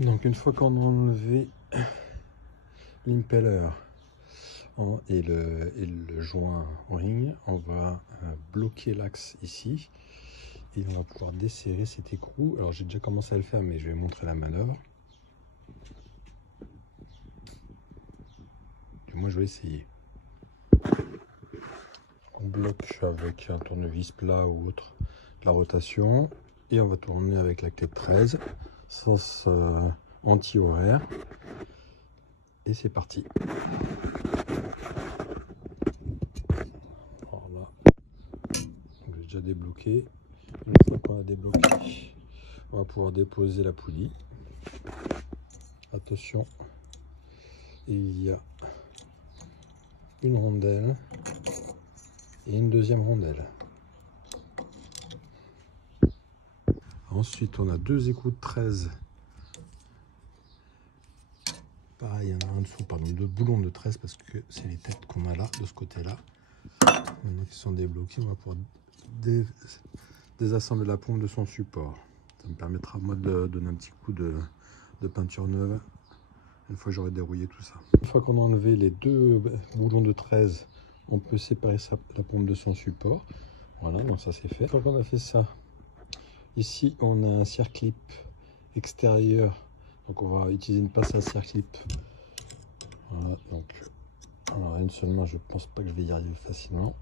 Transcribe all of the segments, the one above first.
Donc une fois qu'on a enlevé l'impeller et le joint ring, on va bloquer l'axe ici et on va pouvoir desserrer cet écrou. Alors j'ai déjà commencé à le faire, mais je vais montrer la manœuvre. Du moins je vais essayer. On bloque avec un tournevis plat ou autre la rotation et on va tourner avec la clé de 13, sens anti-horaire, et c'est parti. Voilà. J'ai déjà débloqué. Une fois qu'on a débloqué, on va pouvoir déposer la poulie. Attention, il y a une rondelle et une deuxième rondelle. Ensuite, on a deux écrous de 13. Pareil, il y en a un dessous, pardon, deux boulons de 13 parce que c'est les têtes qu'on a là, de ce côté-là. Maintenant qu'ils sont débloqués, on va pouvoir désassembler la pompe de son support. Ça me permettra moi de donner un petit coup de peinture neuve une fois que j'aurai dérouillé tout ça. Une fois qu'on a enlevé les deux boulons de 13, on peut séparer la pompe de son support. Voilà, donc ça c'est fait. Une fois qu'on a fait ça, ici on a un circlip extérieur, donc on va utiliser une pince à circlip. Voilà, donc alors une seulement, je pense pas que je vais y arriver facilement.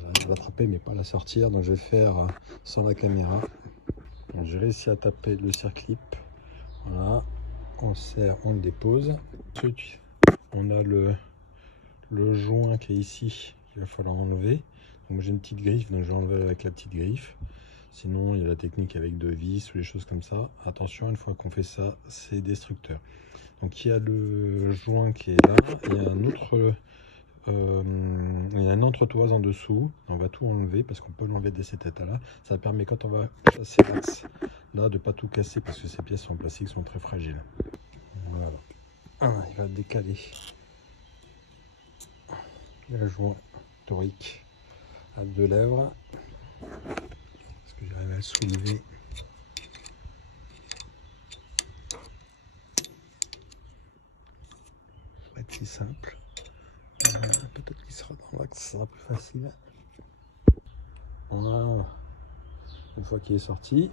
J'arrive à l'attraper mais pas à la sortir, donc je vais faire sans la caméra. J'ai réussi à taper le circlip. Voilà, on serre, on le dépose. Ensuite, on a le joint qui est ici, qu'il va falloir enlever. Donc j'ai une petite griffe, donc je vais enlever avec la petite griffe. Sinon, il y a la technique avec deux vis ou des choses comme ça. Attention, une fois qu'on fait ça, c'est destructeur. Donc il y a le joint qui est là, il y a un autre, il y a un entretoise en dessous. On va tout enlever parce qu'on peut l'enlever de cet état-là. Ça permet quand on va chasser l'axe là de pas tout casser parce que ces pièces en plastique sont très fragiles. Voilà. Ah, il va décaler le joint torique à deux lèvres. Est-ce que j'arrive à le soulever? Ça va être si simple. Peut-être qu'il sera dans l'axe, ça sera plus facile. Voilà. Une fois qu'il est sorti,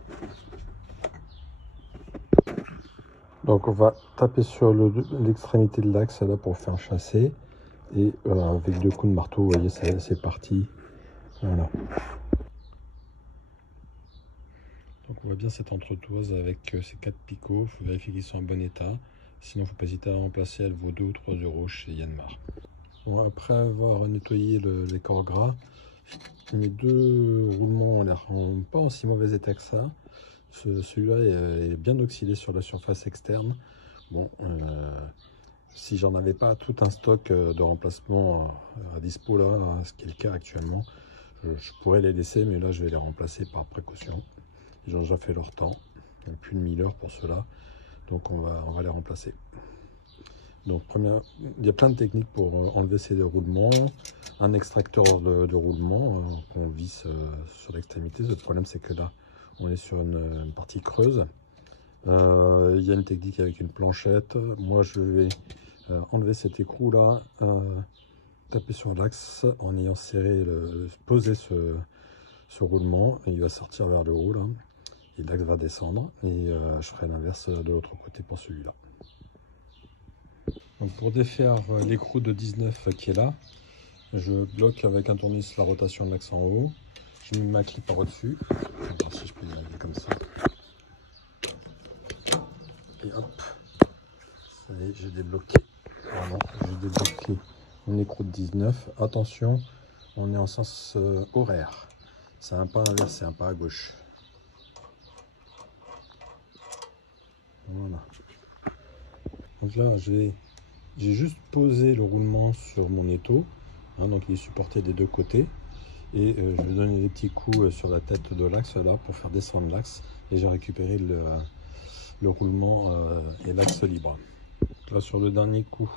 donc on va taper sur l'extrémité de l'axe là pour faire chasser. Et avec deux coups de marteau, vous voyez, c'est parti. Voilà. Donc on voit bien cette entretoise avec ces 4 picots. Il faut vérifier qu'ils sont en bon état. Sinon, il ne faut pas hésiter à la remplacer. Elle vaut 2 ou 3 euros chez Yanmar. Bon, après avoir nettoyé les corps gras, mes deux roulements ont l'air pas en si mauvais état que ça. Celui-là est bien oxydé sur la surface externe. Bon, si j'en avais pas tout un stock de remplacement à dispo là, ce qui est le cas actuellement, je pourrais les laisser, mais là je vais les remplacer par précaution. Ils ont déjà fait leur temps, il n'y a plus de 1000 heures pour cela, donc on va les remplacer. Donc il y a plein de techniques pour enlever ces déroulements. Un extracteur de roulement qu'on visse sur l'extrémité. Le problème c'est que là on est sur une partie creuse. Il y a une technique avec une planchette. Moi je vais enlever cet écrou là, taper sur l'axe en ayant posé ce roulement, et il va sortir vers le haut là, et l'axe va descendre, et je ferai l'inverse de l'autre côté pour celui-là. Donc pour défaire l'écrou de 19 qui est là, je bloque avec un tournevis la rotation de l'axe en haut, je mets ma clip par au-dessus, on va voir si je peux y arriver comme ça, et hop, ça y est, j'ai débloqué. Voilà, j'ai débloqué mon écrou de 19. Attention, on est en sens horaire. C'est un pas inversé, un pas à gauche. Voilà. Donc là, j'ai juste posé le roulement sur mon étau. Hein, donc il est supporté des deux côtés. Et je vais donner des petits coups sur la tête de l'axe là pour faire descendre l'axe. Et j'ai récupéré le roulement et l'axe libre. Donc là, sur le dernier coup,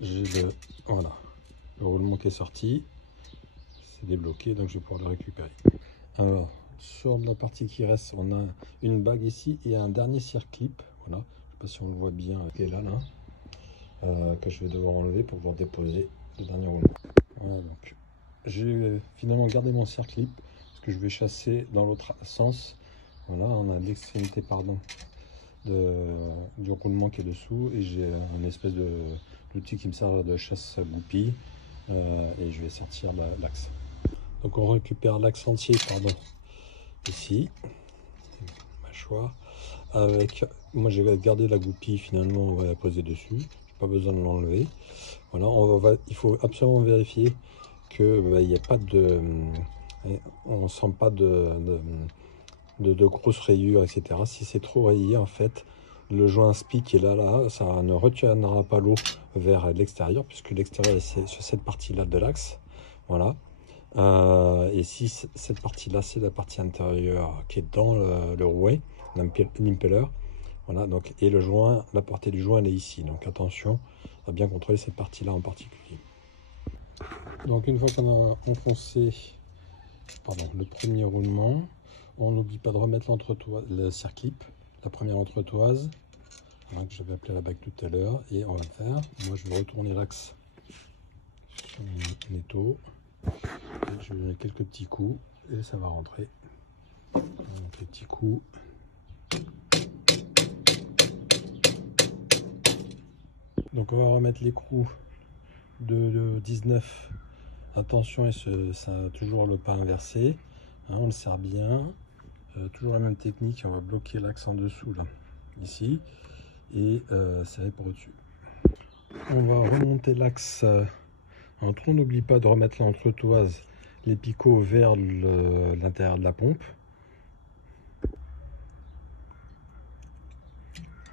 j'ai voilà, le roulement qui est sorti. C'est débloqué, donc je vais pouvoir le récupérer. Alors, sur la partie qui reste, on a une bague ici et un dernier circlip. Voilà, je sais pas si on le voit bien, qui est là, que je vais devoir enlever pour pouvoir déposer le dernier roulement. Voilà, donc j'ai finalement gardé mon circlip parce que je vais chasser dans l'autre sens. Voilà, on a l'extrémité, pardon, du roulement qui est dessous, et j'ai un espèce d'outil qui me sert de chasse goupille, et je vais sortir l'axe. Donc on récupère l'axe entier, pardon, ici, mâchoire, avec, moi j'ai gardé la goupille, finalement on va la poser dessus, j'ai pas besoin de l'enlever. Voilà, il faut absolument vérifier que il n'y a pas de, on sent pas de grosses rayures, etc. Si c'est trop rayé, en fait, le joint spi qui est là, ça ne retiendra pas l'eau vers l'extérieur, puisque l'extérieur c'est sur cette partie-là de l'axe. Voilà. Et si cette partie-là, c'est la partie intérieure qui est dans le rouet, l'impeller. Voilà, donc, et le joint, la portée du joint, elle est ici. Donc attention à bien contrôler cette partie-là en particulier. Donc une fois qu'on a enfoncé, pardon, le premier roulement, on n'oublie pas de remettre le circlip, la première entretoise, hein, que j'avais appelé la bague tout à l'heure, et on va le faire. Moi je vais retourner l'axe sur mon étau, et je vais donner quelques petits coups et ça va rentrer. Donc les petits coups. Donc on va remettre l'écrou de 19. Attention, et ça a toujours le pas inversé, hein, on le serre bien. Toujours la même technique, on va bloquer l'axe en dessous là, ici, et serrer pour au-dessus. On va remonter l'axe. On n'oublie pas de remettre l'entretoise, les picots vers l'intérieur de la pompe.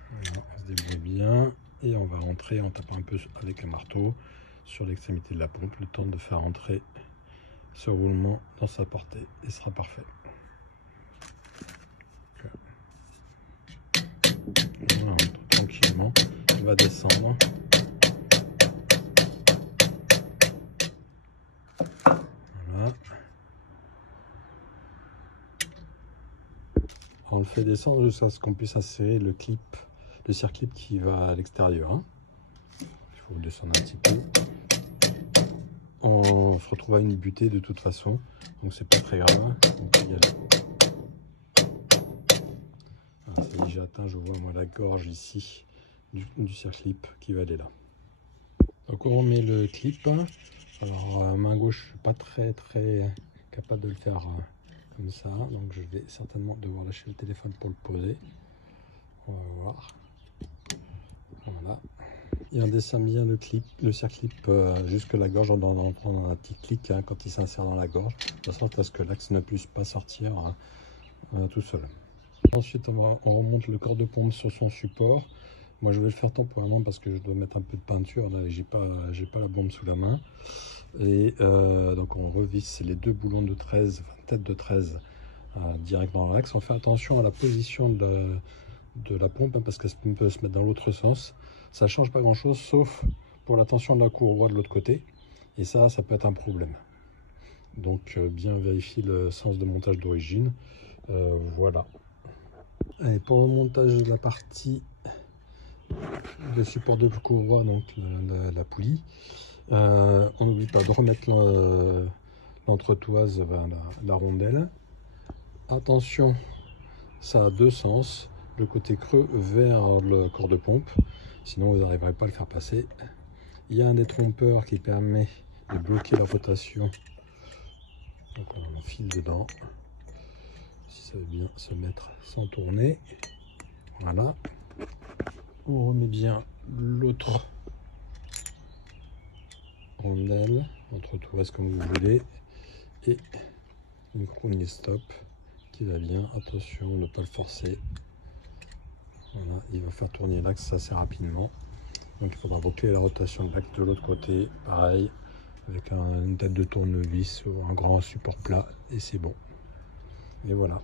Voilà, on se débrouille bien et on va rentrer en tapant un peu avec le marteau sur l'extrémité de la pompe, le temps de faire entrer ce roulement dans sa portée, et ce sera parfait. Voilà, tranquillement, il va descendre. Voilà. On le fait descendre jusqu'à ce qu'on puisse insérer le circlip qui va à l'extérieur. Hein. Il faut descendre un petit peu. On se retrouve à une butée de toute façon, donc c'est pas très grave. On peut y aller. Voilà, ça y est, j'ai atteint, je vois moi la gorge ici du circlip qui va aller là. Donc on remet le clip. Alors à main gauche, je suis pas très capable de le faire comme ça, donc je vais certainement devoir lâcher le téléphone pour le poser. On va voir. Voilà. Et on descend bien le circlip jusque la gorge, on doit en prendre un petit clic, hein, quand il s'insère dans la gorge, de sorte à ce que l'axe ne puisse pas sortir tout seul. Ensuite on remonte le corps de pompe sur son support. Moi je vais le faire temporairement parce que je dois mettre un peu de peinture, là j'ai pas la bombe sous la main. Et donc on revisse les deux boulons de 13, enfin tête de 13 direct dans l'axe. On fait attention à la position de la pompe, hein, parce qu'elle peut se mettre dans l'autre sens. Ça change pas grand chose sauf pour la tension de la courroie de l'autre côté, et ça peut être un problème. Donc bien vérifier le sens de montage d'origine. Voilà. Allez, pour le montage de la partie de support de courroie, donc la poulie, on n'oublie pas de remettre l'entretoise vers la rondelle. Attention, ça a deux sens, le côté creux vers le corps de pompe, sinon vous n'arriverez pas à le faire passer. Il y a un détrompeur qui permet de bloquer la rotation, donc on enfile dedans, si ça veut bien se mettre sans tourner. Voilà, on remet bien l'autre rondelle, entretoise comme vous voulez, et une chronique stop qui va bien. Attention de ne pas le forcer. Voilà, il va faire tourner l'axe assez rapidement, donc il faudra boucler la rotation de l'axe de l'autre côté, pareil, avec une tête de tournevis ou un grand support plat, et c'est bon. Et voilà.